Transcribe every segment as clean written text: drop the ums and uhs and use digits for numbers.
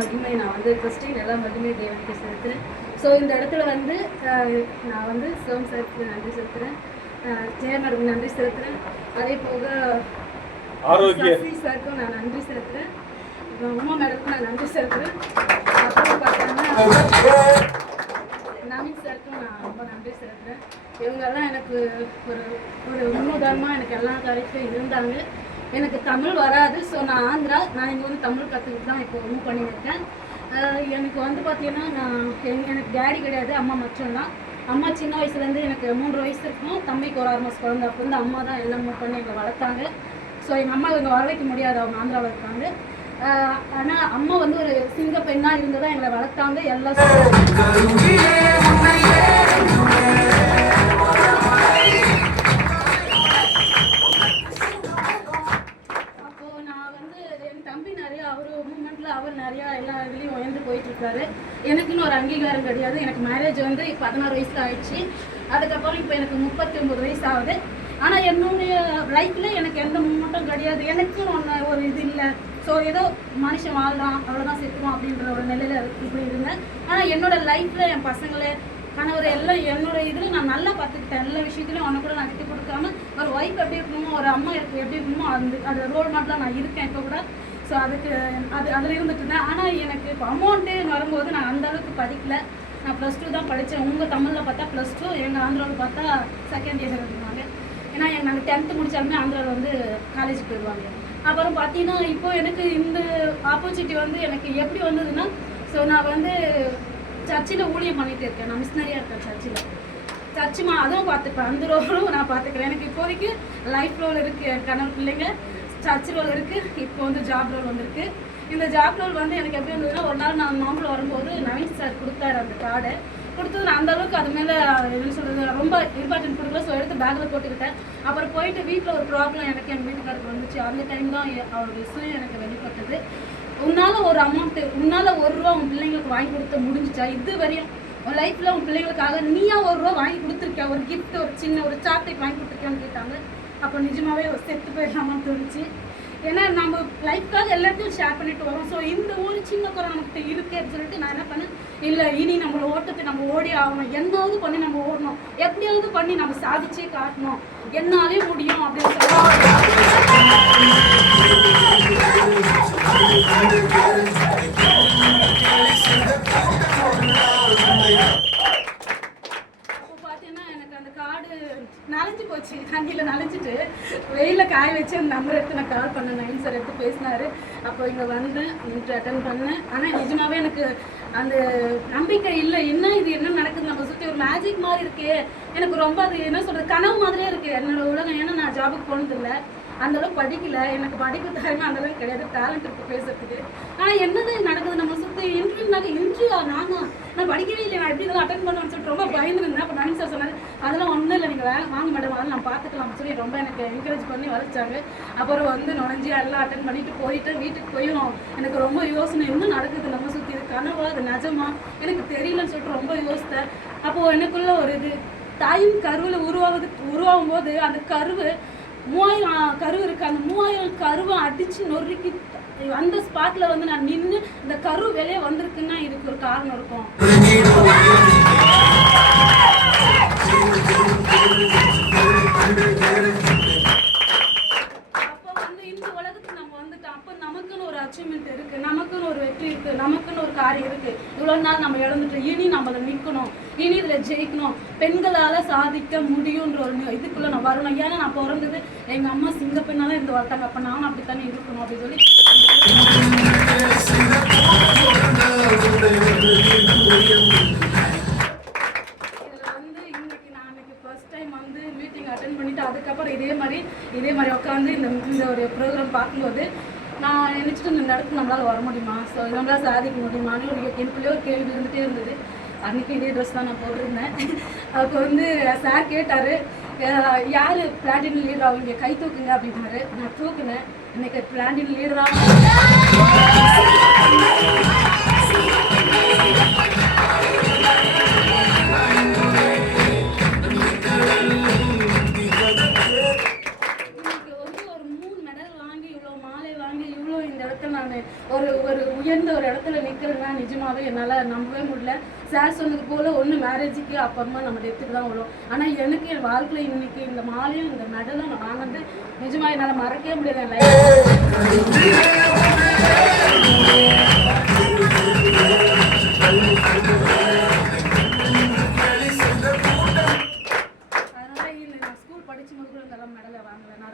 மகிமை நான் வந்து கிறிஸ்டின் எல்லா மகிமை தேவனுக்கு செலுத்துகிறேன். ஸோ இந்த இடத்துல வந்து நான் வந்து சிவம் சாருக்கு நன்றி செலுத்துகிறேன், ஜெயமருக்கு நன்றி செலுத்துகிறேன், அதே போக சசி சாருக்கும் நான் நன்றி செலுத்துகிறேன், உமா மேடத்துக்கும் நான் நன்றி செலுத்துகிறேன். அப்புறம் பார்த்தீங்கன்னா நவீன் சாருக்கும் நான் ரொம்ப நன்றி செலுத்துகிறேன். இவங்கெல்லாம் எனக்கு ஒரு ஒரு முன்னுதாரணமாக எனக்கு எல்லா காரியத்திலும் இருந்தாங்க. எனக்கு தமிழ் வராது, ஸோ நான் ஆந்திரா, நான் இங்கே வந்து தமிழ் கற்றுக்கிட்டு தான் இப்போ மூவ் பண்ணியிருக்கேன். எனக்கு வந்து பார்த்தீங்கன்னா எனக்கு டேடி கிடையாது, அம்மா மட்டும்தான். அம்மா சின்ன வயசுலேருந்து எனக்கு 3 வயசு இருக்கும், தம்பிக்கு ஒரு 6 மாதம் குழந்தை. அப்போ வந்து அம்மா தான் எல்லாம் மூவ் பண்ணி எங்களை வளர்த்தாங்க. ஸோ எங்கள் அம்மா இங்கே வர வைக்க முடியாது, அவங்க ஆந்திராவில் இருக்காங்க. ஆனால் அம்மா வந்து ஒரு சிங்க பெண்ணாக இருந்து தான் எங்களை வளர்த்தாங்க. எல்லா அவர் நிறையா எல்லா இதுலேயும் உயர்ந்து போயிட்டுருக்காரு. எனக்குன்னு ஒரு அங்கீகாரம் கிடையாது. எனக்கு மேரேஜ் வந்து 16 வயசில் ஆயிடுச்சு. அதுக்கப்புறம் இப்போ எனக்கு 39 வயசு ஆகுது. ஆனால் என்னுடைய லைஃப்பில் எனக்கு எந்த மூமெண்ட்டும் கிடையாது. எனக்குன்னு ஒரு இது இல்லை. ஸோ ஏதோ மனுஷன் வாழ்றான், அவ்வளோதான் செத்துவான் அப்படின்ற ஒரு நிலையில் இப்படி இருந்தேன். ஆனால் என்னோடய லைஃப்பில் என் பசங்களை கணவர் எல்லாம் என்னோட இதில் நான் நல்லா பார்த்துக்கிட்டேன். எல்லா விஷயத்துலையும் அவனை கூட நான் விட்டு கொடுக்காம ஒரு ஒய்ஃப் எப்படி இருக்கணுமோ, ஒரு அம்மா எப்படி இருக்கணுமோ, அது ரோல் மாடலாக நான் இருக்கேன் இப்போ கூட. ஸோ அதுக்கு அதில் இருந்துட்டு இருந்தேன். ஆனால் எனக்கு இப்போ அமௌண்ட்டு வரும்போது நான் அந்தளவுக்கு படிக்கல. நான் +2 தான் படித்தேன். உங்கள் தமிழில் பார்த்தா +2, எங்கள் ஆந்திராவில் பார்த்தா செகண்ட் இயர் இருந்தாங்க. ஏன்னா நாங்கள் 10th முடித்தாலுமே ஆந்திராவில் வந்து காலேஜுக்கு போயிடுவாங்க. அப்புறம் பார்த்தீங்கன்னா இப்போ எனக்கு இந்த ஆப்பர்ச்சுனிட்டி வந்து எனக்கு எப்படி வந்ததுன்னா, ஸோ நான் வந்து சர்ச்சில் ஊழியம் பண்ணிகிட்டு இருக்கேன். நான் மிஷினரியாக இருக்கேன் சர்ச்சு அதுவும் பார்த்துப்பேன். அந்த ரோலும் நான் பார்த்துக்கிறேன். எனக்கு இப்போதைக்கு லைஃப் ரோல் இருக்குது, கணவன் பிள்ளைங்க, சர்ச் ரோல் இருக்குது, இப்போ வந்து ஜாப் ரோல் வந்துருக்கு. இந்த ஜாப் ரோல் வந்து எனக்கு எப்படி இருந்ததுன்னா, ஒரு நாள் நான் மாம்பழம் வரும்போது நவீன் சார் கொடுத்தாரு அந்த கார்டை. கொடுத்தது நான் அந்தளவுக்கு அது மேலே என்ன சொல்கிறது ரொம்ப இம்பார்ட்டன்ட் கொடுக்கல. ஸோ எடுத்து பேக்கில் போட்டுக்கிட்டேன். அப்புறம் போயிட்டு வீட்டில் ஒரு ப்ராப்ளம் எனக்கு எங்கள் வீட்டுக்காரருக்கு வந்துச்சு. அந்த டைம் தான் அவருடைய சுயம் எனக்கு வெளிப்பட்டது. உன்னால் ஒரு அமௌண்ட்டு, உன்னால் ₹1 உன் பிள்ளைங்களுக்கு வாங்கி கொடுத்த முடிஞ்சிச்சா? இது வரையும் உன் லைஃப்பில் உன் பிள்ளைங்களுக்காக நீயா ₹1 வாங்கி கொடுத்துருக்கியா? ஒரு கிஃப்ட், ஒரு சின்ன ஒரு சாக்லேட் வாங்கி கொடுத்துருக்கியான்னு கேட்டாங்க. அப்போ நிஜமாகவே செத்து போயிடலாமான்னு தோணுச்சு. ஏன்னா நம்ம லைஃப்காக எல்லாத்தையும் ஷேர் பண்ணிட்டு வரோம். ஸோ இந்த ஒரு சின்ன குறை நமக்கு இருக்கு அப்படின்னு சொல்லிட்டு நான் என்ன பண்ணேன், இல்லை இனி நம்மளை ஓட்டத்தை நம்ம ஓடி ஆகணும், என்னாவது பண்ணி நம்ம ஓடணும், எப்படியாவது பண்ணி நம்ம சாதிச்சே காட்டணும், என்னாலே முடியும் அப்படின்னு சொல்லி நனைஞ்சு போச்சு. தண்ணியில் நனைஞ்சிட்டு வெயிலில் காய வச்சு அந்த நம்பர் எடுத்து நான் கால் பண்ணேன். நைன் சார் எடுத்து பேசினார். அப்போ இங்கே வந்து இன்ட்ரு அட்டன் பண்ணேன். ஆனால் நிஜமாகவே எனக்கு அந்த நம்பிக்கை இல்லை. இது என்ன நடக்குது, நம்ம சுற்றி ஒரு மேஜிக் மாதிரி இருக்கே. எனக்கு ரொம்ப அது என்ன சொல்கிறது, கனவு மாதிரியே இருக்குது என்னோட உலகம். ஏன்னா நான் ஜாபுக்கு போனதில்லை, அந்தளவுக்கு படிக்கல, எனக்கு படிப்பு தரமே அந்தளவுக்கு கிடையாது, டேலண்ட் இருக்குது பேசுறதுக்கு. ஆனால் என்னது நடக்குது நம்ம சுற்றி. இன்டர்வியூ நான் படிக்கவே இல்லை, நான் எப்படி இதெல்லாம் அட்டன் பண்ணுவேன்னு சொல்லிட்டு ரொம்ப பயந்துருந்தேன். அப்போ நவீன் சார் சொன்னார், அதெல்லாம் ஒன்றும் இல்லை, நீங்கள் வேலை வாங்க மேடம், அதெல்லாம் நான் பார்த்துக்கலாம்னு சொல்லி ரொம்ப எனக்கு என்கரேஜ் பண்ணி வளைச்சாங்க. அப்புறம் வந்து நுழைஞ்சி எல்லாம் அட்டன் பண்ணிட்டு போயிட்டு வீட்டுக்கு போயிடும். எனக்கு ரொம்ப யோசனை, என்ன நடக்குது நம்ம சுற்றி, இது கனவா, அது நிஜமா, எனக்கு தெரியலன்னு சொல்லிட்டு ரொம்ப யோசித்தேன். அப்போது எனக்குள்ள ஒரு இது, தாயின் கருவில் உருவாகும் போது அந்த கருவு 3000 கரு இருக்குது. அந்த 3000 கருவை அடித்து நொறுக்கி அந்த ஸ்பாட்டில் வந்து நான் நின்று இந்த கரு வெளியே வந்திருக்குன்னா இதுக்கு ஒரு காரணம் இருக்கும். அப்போ வந்து இந்த உலகத்துக்கு நம்ம வந்துட்டோம். அப்போ நமக்குன்னு ஒரு அச்சீவ்மெண்ட் இருக்குது, நமக்குன்னு ஒரு வெற்றி இருக்குது, நமக்குன்னு ஒரு காரியம் இருக்குது. இவ்வளோ நாள் நம்ம இழந்துட்டோம், இனி நம்ம அதை நிற்கணும், இனி இதில் ஜெயிக்கணும், பெண்களால் சாதிக்க முடியுன்ற ஒரு இதுக்குள்ளே நான் வரணும். ஏன்னா நான் பிறந்தது எங்கள் அம்மா சிங்க பெண்ணால் இருந்து வளர்த்தாங்க. அப்போ நானும் அப்படித்தானே இருக்கணும் அப்படின்னு சொல்லி இதில் வந்து இன்னைக்கு நான் ஃபர்ஸ்ட் டைம் வந்து மீட்டிங் அட்டன் பண்ணிவிட்டு அதுக்கப்புறம் இதே மாதிரி உட்காந்து இந்த ஒரு ப்ரோக்ராம் பார்க்கும்போது நான் நினச்சிட்டு இந்த இடத்துக்கு நம்மளால் வர முடியுமா, ஸோ நம்மளால் சாதிக்க முடியுமான்னு எனக்குள்ளே ஒரு கேள்வி இருந்துகிட்டே இருந்தது. அன்றைக்கி இதே ட்ரெஸ் தான் நான் போட்டிருந்தேன். அப்போ வந்து சார் கேட்டார், யார் பிளாட்டினம் லீடர் அவங்க கை தூக்குங்க அப்படின்னாரு. நான் தூக்குனேன். இன்னைக்கு பிளாட்டினம் லீடராக இன்னைக்கு வந்து ஒரு 3 மெடல் வாங்கி, இவ்வளோ மாலை வாங்கி, இவ்வளோ இந்த இடத்துல நான் ஒரு உயர்ந்த ஒரு இடத்துல நிற்கிறேன்னா நிஜமாவே என்னால் நம்பவே முடியல. சார் சொன்னது போல் ஒன்று மேரேஜுக்கு அப்புறமா நம்ம டெத்துக்கு தான் வரும். ஆனால் எனக்கு என் வாழ்க்கையில் இன்னைக்கு இந்த மாலையும் இந்த மெடலும் நான் வாங்கினது நிஜமாக என்னால் மறக்கவே முடியாது என் லைஃப்.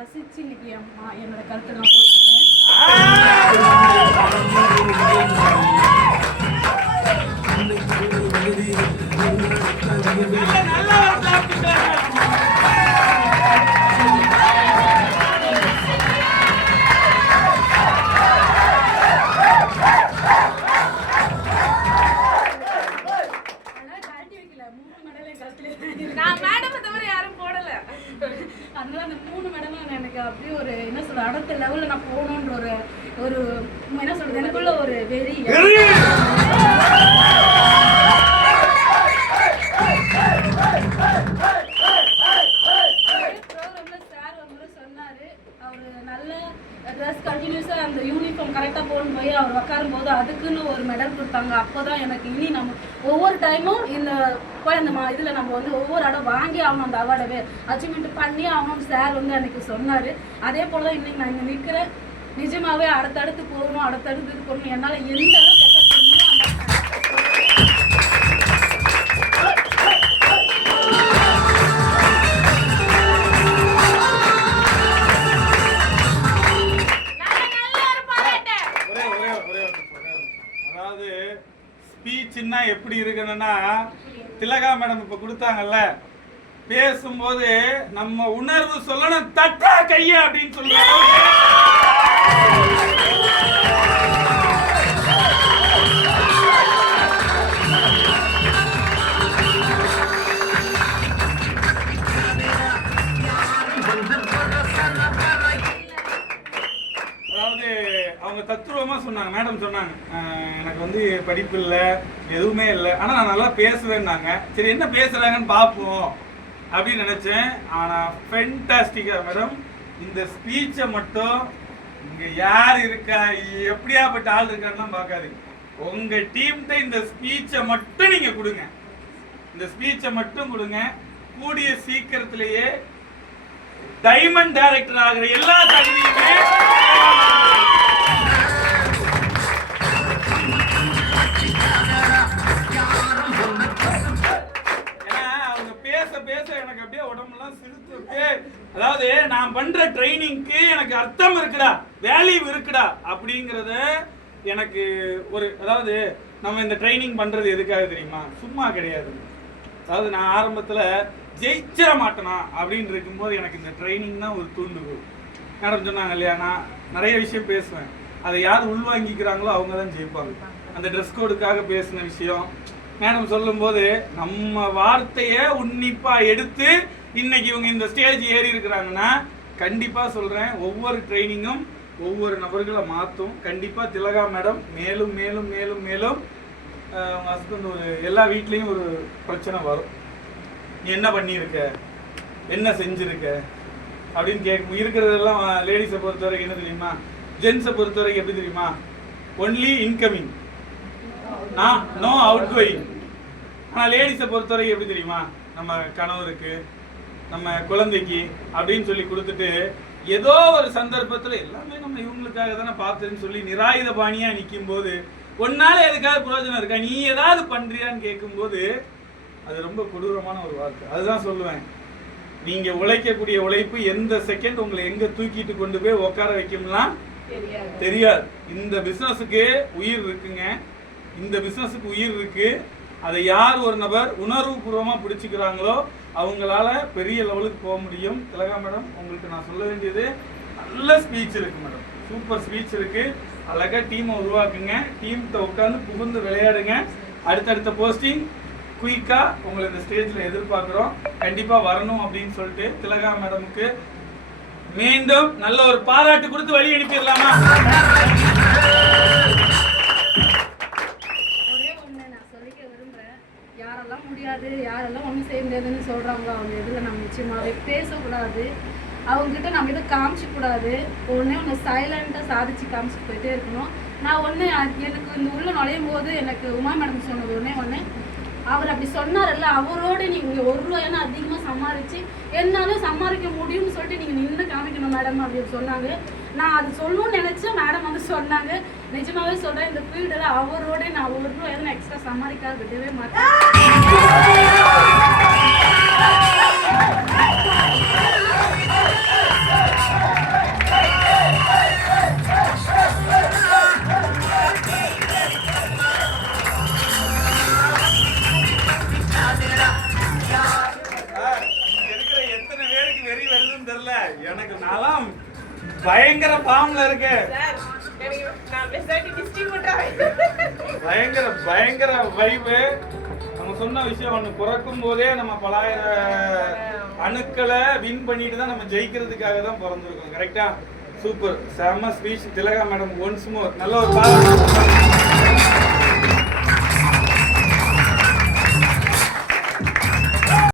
ரசிச்சு இன்னைக்கு என்னோட கருத்தை நான் போட்டுருக்கேன். அதனால அந்த 3 மெடலும் எனக்கு அப்படியே ஒரு என்ன சொல்ற அடுத்த லெவலில் நான் போகணுன்ற ஒரு என்ன சொல்றது எனக்குள்ள ஒரு வெறி. ப்ரோக்ராம்ல சார் ஒரு முறை சொன்னாரு, அவர் நல்ல ட்ரெஸ் கண்டினியூஸாக அந்த யூனிஃபார்ம் கரெக்டாக போகணும் போய் அவர் உட்காரும் போது அதுக்குன்னு ஒரு மெடல் கொடுத்தாங்க. அப்போ தான் எனக்கு இனி நம்ம ஒவ்வொரு டைமும் இந்த போய் அந்த இதில் நம்ம வந்து ஒவ்வொரு இடம் வாங்கி ஆகணும், அந்த அவார்டவே அச்சீவ்மெண்ட் பண்ணி ஆகணும்னு சார் வந்து அன்றைக்கி சொன்னார். அதே போல் தான் இன்றைக்கி நான் இங்கே நிற்கிறேன். நிஜமாகவே அடுத்தடுத்து போகணும், அடுத்தடுத்து இது பண்ணணும். என்னால் எந்த அளவுக்கு எஃபெக்ட் பண்ணணும் ஸ்பீச்னா எப்படி இருக்கணும்னா, திலகா மேடம் இப்ப கொடுத்தாங்கல்ல, பேசும்போது நம்ம உணர்வு சொல்லணும், தட்டா கைய அப்படின்னு சொல்லுவாங்க. அவங்க தத்துருவமா சொன்னாங்க. மேடம் சொன்னாங்க, எனக்கு வந்து படிப்பு இல்லை, எதுவுமே இல்லை, ஆனால் நான் நல்லா பேசுவேன்னாங்க. சரி என்ன பேசுறாங்கன்னு பார்ப்போம் அப்படின்னு நினைச்சேன். ஆனால் ஃபென்டாஸ்டிக்கா மேடம் இந்த ஸ்பீச்சை மட்டும் இங்க யார் இருக்கா, எப்படியாப்பட்ட ஆள் இருக்கான்னு பார்க்காதீங்க. உங்க டீம்கிட்ட இந்த ஸ்பீச்சை மட்டும் நீங்க கொடுங்க, இந்த ஸ்பீச்சை மட்டும் கொடுங்க. கூடிய சீக்கிரத்திலேயே டைமண்ட் டைரக்டர் ஆகிற எல்லா தகுதியுமே பேச எனக்கு அப்படியே உடம்புலாம் சிரிச்சு. அதாவது நான் பண்ற ட்ரைனிங்க்கு எனக்கு அர்த்தம் இருக்குடா, வேல்யூ இருக்குடா அப்படிங்கறத எனக்கு ஒரு, அதாவது நம்ம இந்த ட்ரைனிங் பண்றது எதுக்காக தெரியுமா? சும்மா கிடையாது. அதாவது நான் ஆரம்பத்துல ஜெயிச்சிட மாட்டேனா அப்படின்னு இருக்கும்போது எனக்கு இந்த ட்ரைனிங் தான் ஒரு தூண்டுகோல். மேடம் சொன்னாங்க இல்லையா, நான் நிறைய விஷயம் பேசுவேன், அதை யார் உள்வாங்கிக்கிறாங்களோ அவங்க தான் ஜெயிப்பாங்க. அந்த ட்ரெஸ் கோடுக்காக பேசின விஷயம் மேடம் சொல்லும்போது நம்ம வார்த்தையை உன்னிப்பா எடுத்து இன்னைக்கு இவங்க இந்த ஸ்டேஜ் ஏறி இருக்கிறாங்கன்னா, கண்டிப்பா சொல்றேன் ஒவ்வொரு ட்ரைனிங்கும் ஒவ்வொரு நபர்களை மாற்றும். கண்டிப்பா திலகா மேடம் மேலும் மேலும் மேலும் மேலும் அவங்க ஹஸ்பண்ட் ஒரு எல்லா வீட்லேயும் ஒரு பிரச்சனை வரும். நீ என்ன பண்ணியிருக்க, என்ன செஞ்சிருக்க அப்படின்னு கேட்கும். இருக்கிறதெல்லாம் லேடிஸை பொறுத்த வரைக்கும் என்ன தெரியுமா, ஜென்ஸை பொறுத்த வரைக்கும் எப்படி தெரியுமா, only incoming, no outgoing. ஆனால் லேடிஸை பொறுத்த வரைக்கும் எப்படி தெரியுமா, நம்ம கணவருக்கு நம்ம குழந்தைக்கு அப்படின்னு சொல்லி கொடுத்துட்டு ஏதோ ஒரு சந்தர்ப்பத்தில் எல்லாமே நம்ம இவங்களுக்காக தானே பார்த்தேன்னு சொல்லி நிராயுத பாணியாக நிற்கும் போது, ஒன்னால எதுக்காவது பிரயோஜனம் இருக்கா, நீ ஏதாவது பண்றியான்னு கேட்கும்போது அது ரொம்ப கொடூரமான ஒரு வார்த்தை. அதுதான் சொல்லுவேன், நீங்க உழைக்கக்கூடிய உழைப்பு எந்த செகண்ட் உங்களை எங்க தூக்கிட்டு கொண்டு போய் உட்கார வைக்கும்லாம் தெரியாது. இந்த பிசினஸுக்கு உயிர் இருக்குங்க, இந்த பிசினஸுக்கு உயிர் இருக்கு. அதை யார் ஒரு நபர் உணர்வு பூர்வமா பிடிச்சிக்கிறாங்களோ அவங்களால பெரிய லெவலுக்கு போக முடியும். திலகா மேடம் உங்களுக்கு நான் சொல்ல வேண்டியது, நல்ல ஸ்பீச் இருக்கு மேடம், சூப்பர் ஸ்பீச் இருக்கு. அழகா டீமை உருவாக்குங்க, டீம்கிட்ட உட்காந்து புகுந்து விளையாடுங்க. அடுத்தடுத்த போஸ்டிங் குயிக்கா உங்களை இந்த ஸ்டேஜ்ல எதிர்பார்க்கிறோம், கண்டிப்பா வரணும் அப்படின்னு சொல்லிட்டு திலகா மேடமுக்கு மீண்டும் நல்ல ஒரு பாராட்டு கொடுத்து வழி அனுப்பிடலாமா? ஒரே ஒண்ணு நான் சொல்லிக்க விரும்புறேன், யாரெல்லாம் முடியாது யாரெல்லாம் ஒன்றும் செய்ய முடியாதுன்னு சொல்றாங்களோ அவங்க எதுல நம்ம நிச்சயமாவே பேசக்கூடாது, அவங்க கிட்ட நம்ம எதுவும் காமிச்சிக்க கூடாது. ஒன்று சைலண்டா சாதிச்சு காமிச்சிட்டு போயிட்டே இருக்கணும். நான் ஒன்று எனக்கு இந்த உள்ள நுழையும் போது எனக்கு உமா மேடம் சொன்னது ஒன்று அவர் அப்படி சொன்னார்ல, அவரோட நீங்கள் 1 ரூபாய்னா அதிகமாக சம்பாரிச்சு என்னாலும் சம்பாதிக்க முடியும்னு சொல்லிட்டு நீங்கள் நின்று காமிக்கணும் மேடம் அப்படின்னு சொன்னாங்க. நான் அது சொல்லணும்னு நினச்சேன், மேடம் வந்து சொன்னாங்க. நிஜமாவே சொல்கிறேன், இந்த ஃபீல்டில் அவரோட நான் 1 ரூபாய் எக்ஸ்ட்ரா சம்பாதிக்காத விடவே மாட்டேன். எனக்கு நான்லாம் பயங்கர பாம்ல இருக்கு. பயங்கர பயங்கர வைபு. நம்ம சொன்ன விஷயம் ஒண்ணு, பிறக்கும் போதே நம்ம பலாயிர அணுக்களை வின் பண்ணிட்டு தான் நம்ம ஜெயிக்கிறதுக்காக தான் பிறந்திருக்கோம். கரெக்டா? சூப்பர், செம்ம ஸ்பீச் திலகா மேடம். ஒன்ஸ் மோர் நல்ல ஒரு பாராட்டு.